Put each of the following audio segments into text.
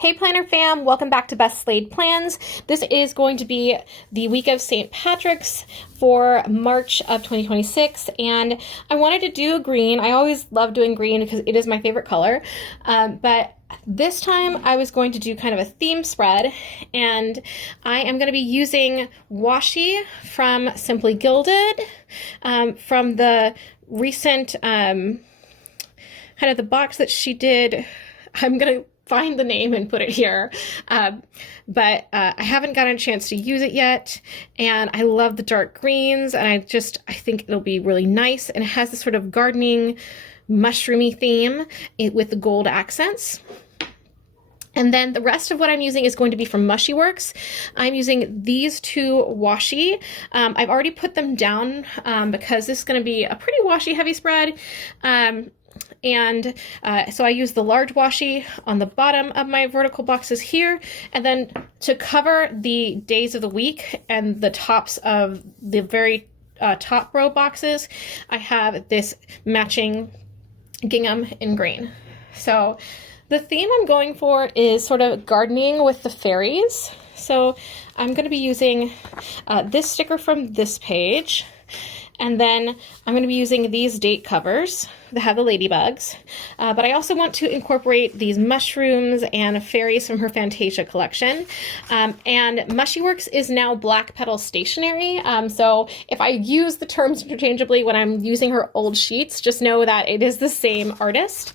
Hey Planner fam, welcome back to Best Laid Plans. This is going to be the week of St. Patrick's for March of 2026, and I wanted to do a green. I always love doing green because it is my favorite color, but this time I was going to do kind of a theme spread, and I am going to be using washi from Simply Gilded, from the recent kind of the box that she did. I'm going to find the name and put it here, but I haven't gotten a chance to use it yet, and I love the dark greens, and I think it'll be really nice, and it has this sort of gardening mushroomy theme with the gold accents. And then the rest of what I'm using is going to be from Washi Works. I'm using these two washi. I've already put them down because this is going to be a pretty washi heavy spread. So I use the large washi on the bottom of my vertical boxes here, and then to cover the days of the week and the tops of the very top row boxes, I have this matching gingham in green. So the theme I'm going for is sort of gardening with the fairies. So I'm going to be using this sticker from this page. And then I'm going to be using these date covers that have the ladybugs. But I also want to incorporate these mushrooms and fairies from her Fantasia collection. And Washi Works is now Black Petal Stationary. So if I use the terms interchangeably when I'm using her old sheets, just know that it is the same artist.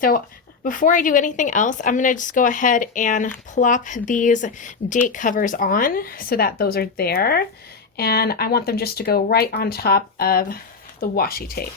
So before I do anything else, I'm going to just go ahead and plop these date covers on so that those are there. And I want them just to go right on top of the washi tape.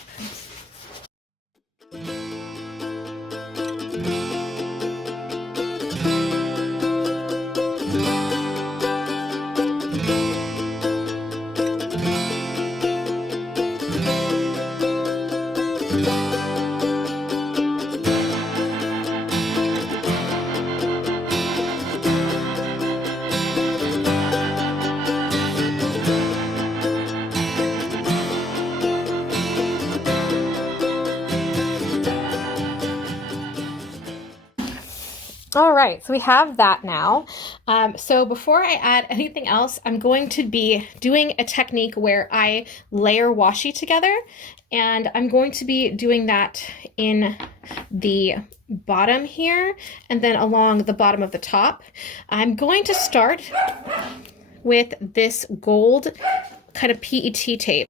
All right, so we have that now. So before I add anything else, I'm going to be doing a technique where I layer washi together, and I'm going to be doing that in the bottom here and then along the bottom of the top. I'm going to start with this gold kind of PET tape.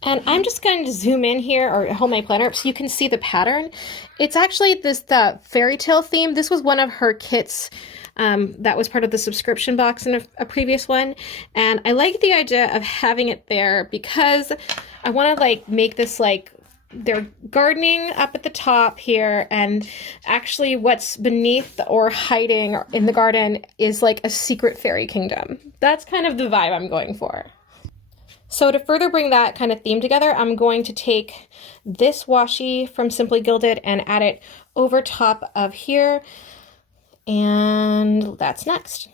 And I'm just going to zoom in here, or hold my planner up so you can see the pattern. It's actually the fairy tale theme. This was one of her kits that was part of the subscription box in a previous one. And I like the idea of having it there because I want to like make this like they're gardening up at the top here, and actually what's beneath or hiding in the garden is like a secret fairy kingdom. That's kind of the vibe I'm going for. So to further bring that kind of theme together, I'm going to take this washi from Simply Gilded and add it over top of here, and that's next.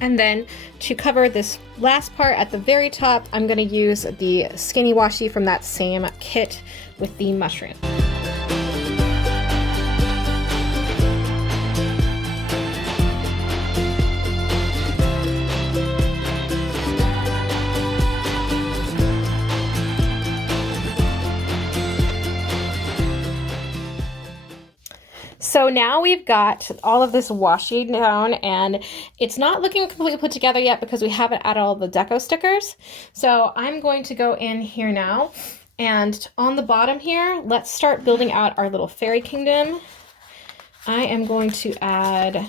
And then to cover this last part at the very top, I'm going to use the skinny washi from that same kit with the mushroom. So So now we've got all of this washi down, and it's not looking completely put together yet because we haven't added all the deco stickers. So I'm going to go in here now, and on the bottom here, let's start building out our little fairy kingdom. I am going to add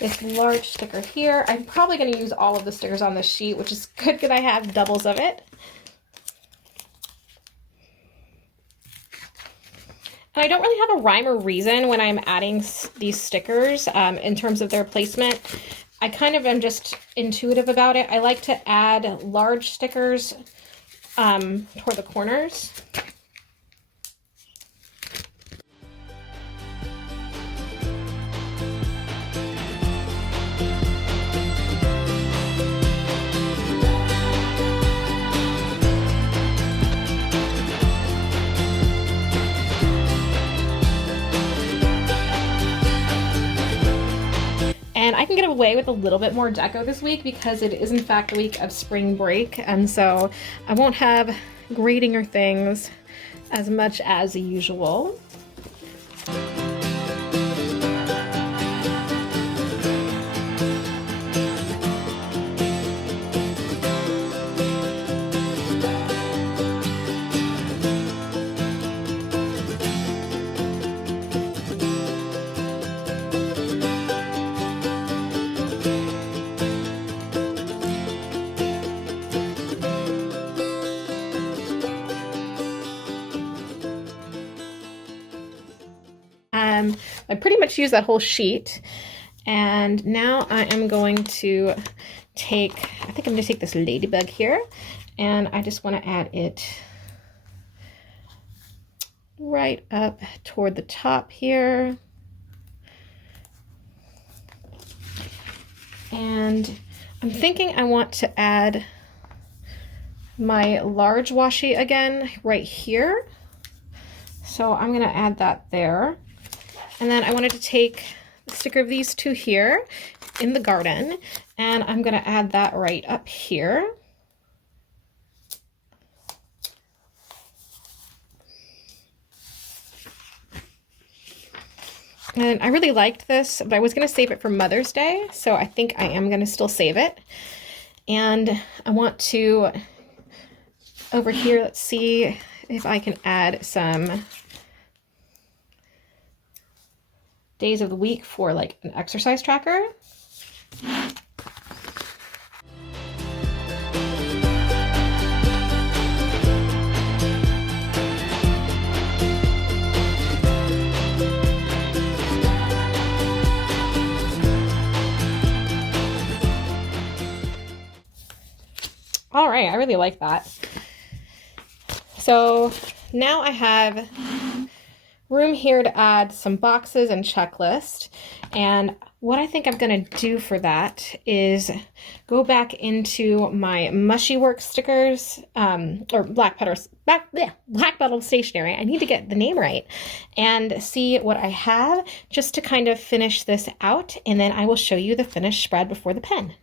this large sticker here. I'm probably going to use all of the stickers on this sheet, which is good because I have doubles of it. And I don't really have a rhyme or reason when I'm adding these stickers in terms of their placement. I kind of am just intuitive about it. I like to add large stickers toward the corners. And I can get away with a little bit more deco this week because it is in fact the week of spring break, and so I won't have grading or things as much as usual. I pretty much used that whole sheet, and now I am going to take, I think I'm going to take this ladybug here, and I just want to add it right up toward the top here. And I'm thinking I want to add my large washi again right here. So I'm going to add that there. And then I wanted to take the sticker of these two here in the garden, and I'm going to add that right up here. And I really liked this, but I was going to save it for Mother's Day, so I think I am going to still save it. And I want to, over here, let's see if I can add some days of the week for like an exercise tracker. All right, I really like that. So now I have room here to add some boxes and checklist, and what I think I'm going to do for that is go back into my Mushy Work stickers, or Black Petal Stationary. I need to get the name right, and see what I have just to kind of finish this out, and then I will show you the finished spread before the pen.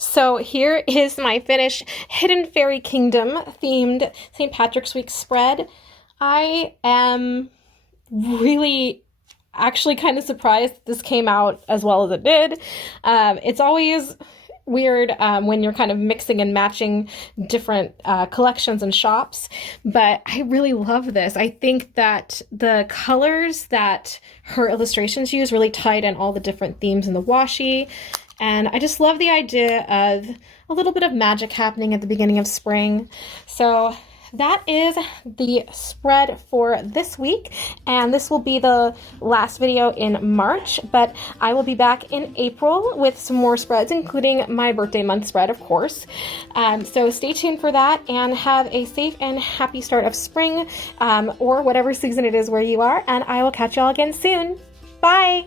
So here is my finished Hidden Fairy Kingdom themed St. Patrick's Week spread. I am really actually kind of surprised that this came out as well as it did. It's always weird when you're kind of mixing and matching different collections and shops, but I really love this. I think that the colors that her illustrations use really tied in all the different themes in the washi. And I just love the idea of a little bit of magic happening at the beginning of spring. So that is the spread for this week, and this will be the last video in March, but I will be back in April with some more spreads, including my birthday month spread, of course. So stay tuned for that, and have a safe and happy start of spring, or whatever season it is where you are, and I will catch y'all again soon. Bye!